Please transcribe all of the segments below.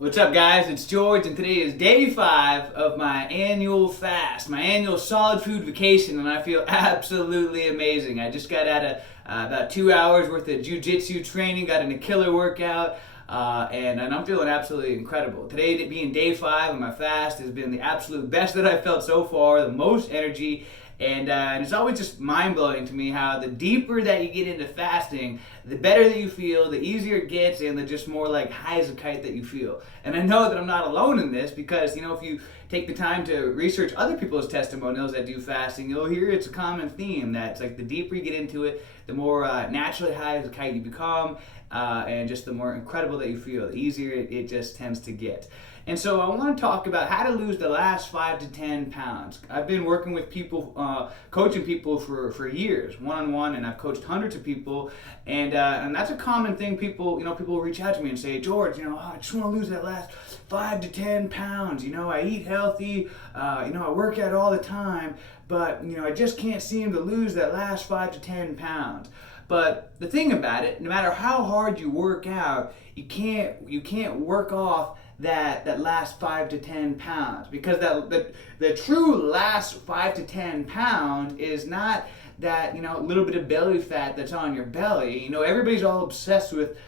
What's up, guys? It's George, and today is day 5 of my annual fast, my annual solid food vacation, and I feel absolutely amazing. I just got out of about 2 hours worth of jiu-jitsu training, got in a killer workout, and I'm feeling absolutely incredible. Today, being day 5 of my fast, has been the absolute best that I've felt so far, the most energy. And it's always just mind-blowing to me how the deeper that you get into fasting, the better that you feel, the easier it gets, and the just more like high as a kite that you feel. And I know that I'm not alone in this because, if you take the time to research other people's testimonials that do fasting, you'll hear it's a common theme that it's like the deeper you get into it, the more naturally high as a kite you become, and just the more incredible that you feel, the easier it just tends to get. And so I want to talk about how to lose the last 5 to 10 pounds. I've been working with people, coaching people for years, one-on-one, and I've coached hundreds of people. And that's a common thing. People will reach out to me and say, George, I just want to lose that last 5 to 10 pounds. I eat healthy, I work out all the time, but, I just can't seem to lose that last 5 to 10 pounds. But the thing about it, no matter how hard you work out, you can't work off that last 5 to 10 pounds, because the true last 5 to 10 pounds is not that little bit of belly fat that's on your belly. Everybody's all obsessed with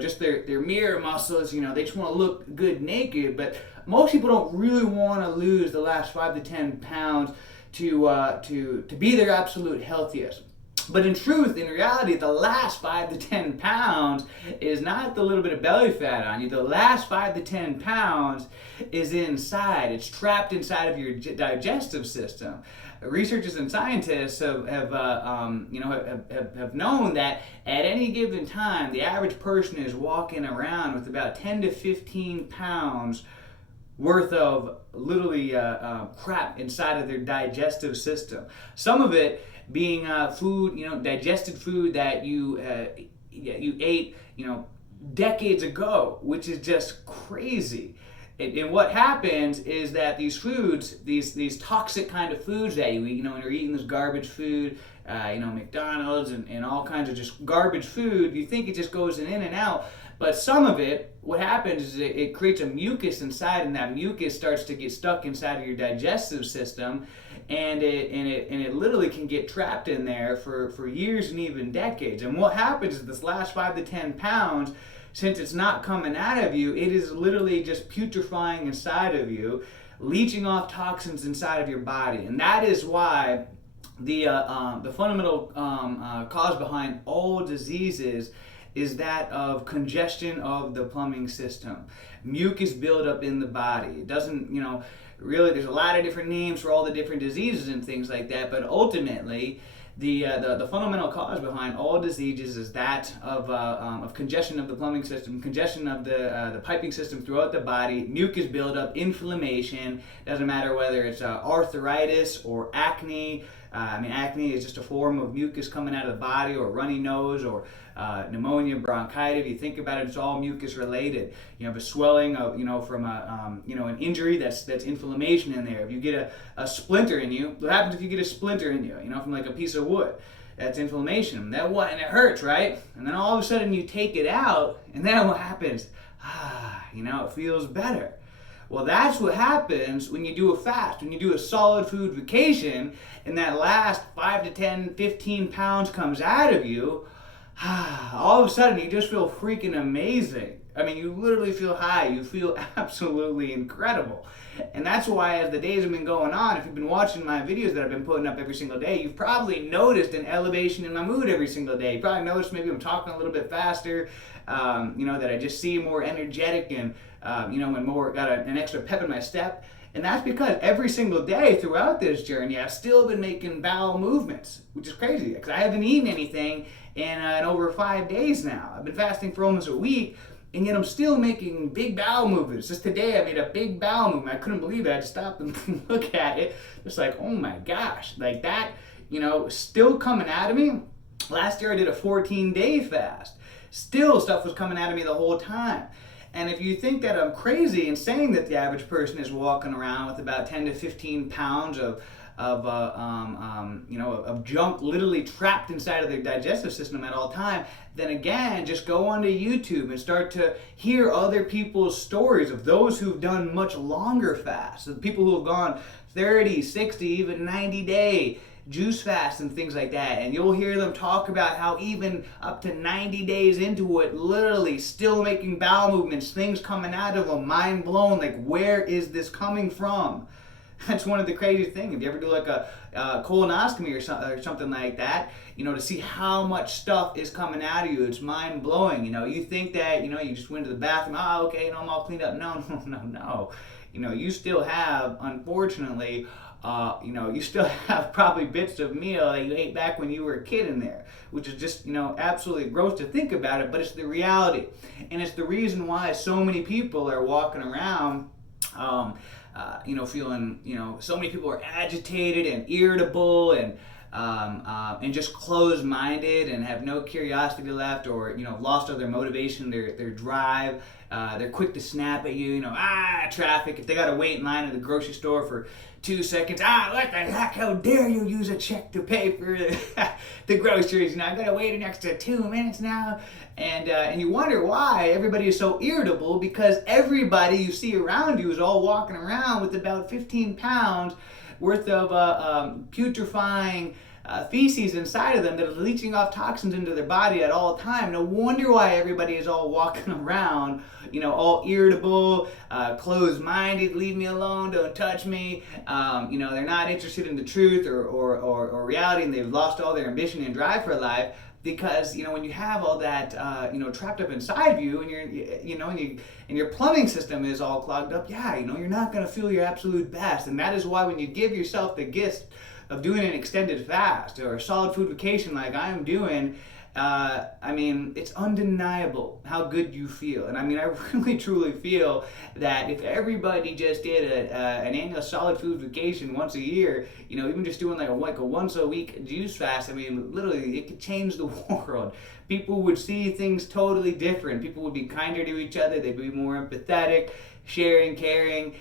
just their mirror muscles. They just want to look good naked, but most people don't really want to lose the last 5 to 10 pounds to be their absolute healthiest. But in reality, the last 5 to 10 pounds is not the little bit of belly fat on you. The last 5 to 10 pounds is inside. It's trapped inside of your digestive system. Researchers and scientists have known that at any given time, the average person is walking around with about 10 to 15 pounds worth of literally crap inside of their digestive system. Some of it being food, digested food that you ate, decades ago, which is just crazy. And what happens is that these foods, these toxic kind of foods that you eat, when you're eating this garbage food, McDonald's and all kinds of just garbage food, you think it just goes in and out. But some of it, what happens is it creates a mucus inside, and that mucus starts to get stuck inside of your digestive system, and it literally can get trapped in there for years and even decades. And what happens is this last 5 to 10 pounds, since it's not coming out of you, it is literally just putrefying inside of you, leaching off toxins inside of your body. And that is why the fundamental cause behind all diseases is that of congestion of the plumbing system. Mucus buildup in the body. It doesn't, really, there's a lot of different names for all the different diseases and things like that, but ultimately, the fundamental cause behind all diseases is that of congestion of the plumbing system, congestion of the piping system throughout the body, mucus buildup, inflammation. Doesn't matter whether it's arthritis or acne. Acne is just a form of mucus coming out of the body, or runny nose, or pneumonia, bronchitis. If you think about it, it's all mucus related. You have a swelling of, from an injury, that's inflammation in there. If you get a splinter in you, what happens if you get a splinter in you, from like a piece of wood? That's inflammation. And it hurts, right? And then all of a sudden you take it out, and then what happens? It feels better. Well, that's what happens when you do a fast, when you do a solid food vacation, and that last 5 to 10, 15 pounds comes out of you. All of a sudden you just feel freaking amazing. You literally feel high. You feel absolutely incredible. And that's why, as the days have been going on, if you've been watching my videos that I've been putting up every single day, you've probably noticed an elevation in my mood every single day. You probably noticed maybe I'm talking a little bit faster, that I just seem more energetic and, and more got an extra pep in my step. And that's because every single day throughout this journey, I've still been making bowel movements, which is crazy because I haven't eaten anything in over 5 days now. I've been fasting for almost a week, and yet I'm still making big bowel movements. Just today I made a big bowel movement. I couldn't believe it. I had to stop and look at it. Just like, oh my gosh, like that, still coming out of me. Last year I did a 14-day fast. Still stuff was coming out of me the whole time. And if you think that I'm crazy in saying that the average person is walking around with about 10 to 15 pounds of of junk literally trapped inside of their digestive system at all time, then again, just go onto YouTube and start to hear other people's stories of those who've done much longer fasts, the people who have gone 30, 60, even 90-day juice fasts and things like that, and you'll hear them talk about how even up to 90 days into it, literally still making bowel movements, things coming out of them, mind blown, like where is this coming from? That's one of the crazy things. If you ever do like a colonoscopy or something like that, to see how much stuff is coming out of you, it's mind blowing. You think that, you just went to the bathroom, oh, okay, I'm all cleaned up. No. You still have, unfortunately, you still have probably bits of meal that you ate back when you were a kid in there, which is just, absolutely gross to think about it, but it's the reality. And it's the reason why so many people are walking around, feeling, so many people are agitated and irritable and just closed-minded and have no curiosity left, or lost all their motivation, their drive. They're quick to snap at you. Traffic. If they got to wait in line at the grocery store for 2 seconds, what the heck? How dare you use a check to pay for the groceries? I got to wait an extra 2 minutes now. And you wonder why everybody is so irritable, because everybody you see around you is all walking around with about 15 pounds worth of putrefying feces inside of them that is leaching off toxins into their body at all time. No wonder why everybody is all walking around, all irritable, closed-minded, leave me alone, don't touch me. They're not interested in the truth or reality, and they've lost all their ambition and drive for life. Because when you have all that trapped up inside of you, and your plumbing system is all clogged up, you're not going to feel your absolute best. And that is why when you give yourself the gift of doing an extended fast or a solid food vacation like I am doing, it's undeniable how good you feel. And I really truly feel that if everybody just did an annual solid food vacation once a year, even just doing like a once a week juice fast, literally it could change the world. People would see things totally different. People would be kinder to each other. They'd be more empathetic, sharing, caring,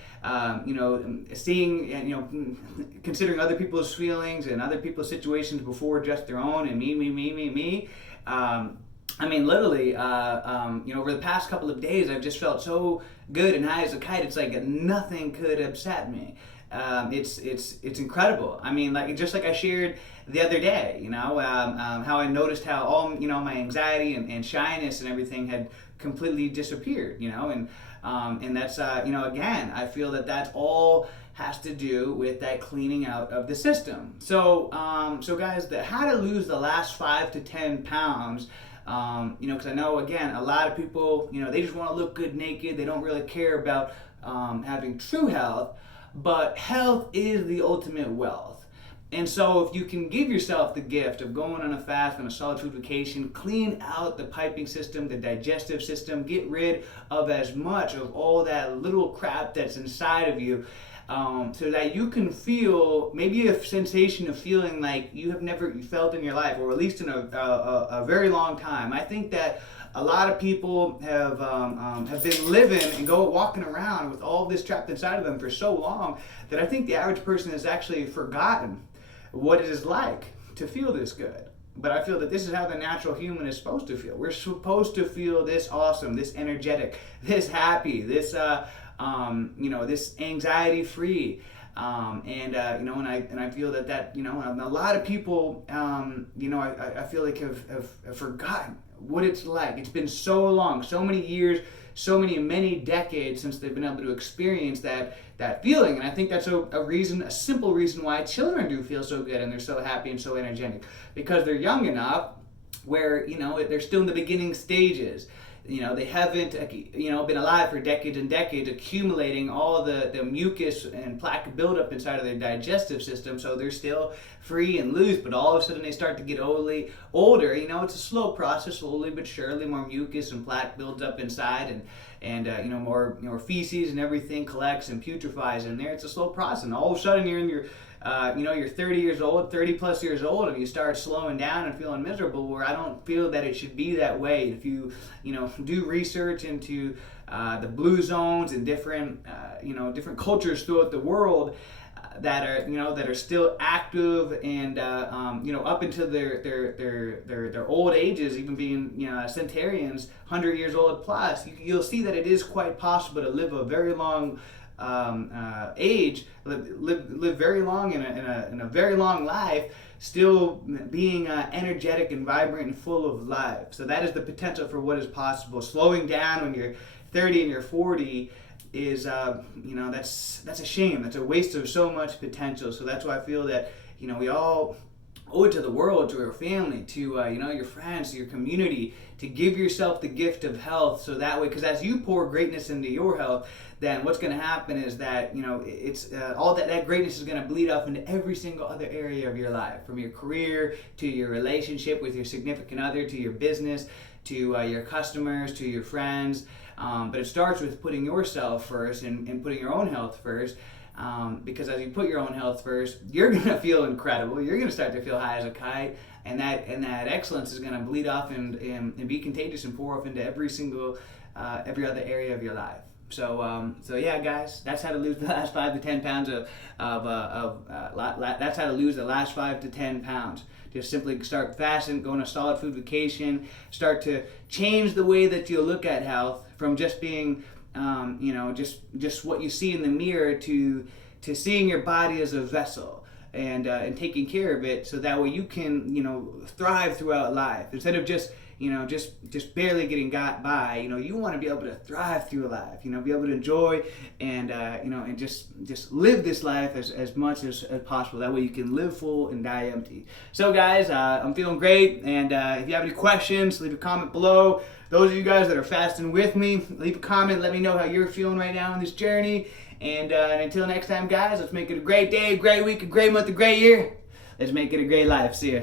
seeing, considering other people's feelings and other people's situations before just their own, and me. Literally, over the past couple of days, I've just felt so good and high as a kite. It's like nothing could upset me. It's incredible. Just like I shared the other day, how I noticed how all, my anxiety and shyness and everything had completely disappeared, and that's, again, I feel that that's all has to do with that cleaning out of the system. So guys, how to lose the last 5 to 10 pounds, because I know, again, a lot of people, they just want to look good naked. They don't really care about having true health, but health is the ultimate wealth. And so if you can give yourself the gift of going on a fast, on a solid food vacation, clean out the piping system, the digestive system, get rid of as much of all that little crap that's inside of you, so that you can feel maybe a sensation of feeling like you have never felt in your life, or at least in a very long time. I think that a lot of people have been living and walking around with all this trapped inside of them for so long that I think the average person has actually forgotten what it is like to feel this good. But I feel that this is how the natural human is supposed to feel. We're supposed to feel this awesome, this energetic, this happy, this this anxiety-free, and I feel that a lot of people, I feel like have forgotten what it's like. It's been so long, so many years, many decades since they've been able to experience that feeling. And I think that's a simple reason why children do feel so good and they're so happy and so energetic, because they're young enough where, they're still in the beginning stages. They haven't, been alive for decades and decades, accumulating all the mucus and plaque buildup inside of their digestive system, so they're still free and loose. But all of a sudden they start to get older. It's a slow process, slowly but surely, more mucus and plaque builds up inside, and more feces and everything collects and putrefies in there. It's a slow process, and all of a sudden you're in your you're 30 plus years old, and you start slowing down and feeling miserable, where I don't feel that it should be that way. If you, do research into the blue zones and different cultures throughout the world, that are that are still active and up until their old ages, even being centenarians, 100 years old plus, you'll see that it is quite possible to live a very long age, live very long in a very long life, still being energetic and vibrant and full of life. So that is the potential for what is possible. Slowing down when you're 30 and you're 40 is that's a shame. That's a waste of so much potential. So that's why I feel that we all owe it to the world, to our family, to your friends, to your community, to give yourself the gift of health. So that way, because as you pour greatness into your health, then what's going to happen is that it's all that greatness is going to bleed off into every single other area of your life, from your career to your relationship with your significant other, to your business, to your customers, to your friends. But it starts with putting yourself first and putting your own health first. Because as you put your own health first, you're going to feel incredible. You're going to start to feel high as a kite, and that excellence is going to bleed off and be contagious and pour off into every other area of your life. So yeah, guys, that's how to lose the last 5 to 10 pounds that's how to lose the last 5 to 10 pounds. Just simply start fasting, go on a solid food vacation, start to change the way that you look at health from just being just what you see in the mirror to seeing your body as a vessel and taking care of it, so that way you can thrive throughout life instead of just barely getting got by. You want to be able to thrive through life, be able to enjoy and and just live this life as much as possible. That way you can live full and die empty. So guys, I'm feeling great, and if you have any questions, leave a comment below. Those of you guys that are fasting with me, leave a comment, let me know how you're feeling right now in this journey. And until next time, guys, let's make it a great day, a great week, a great month, a great year. Let's make it a great life. See ya.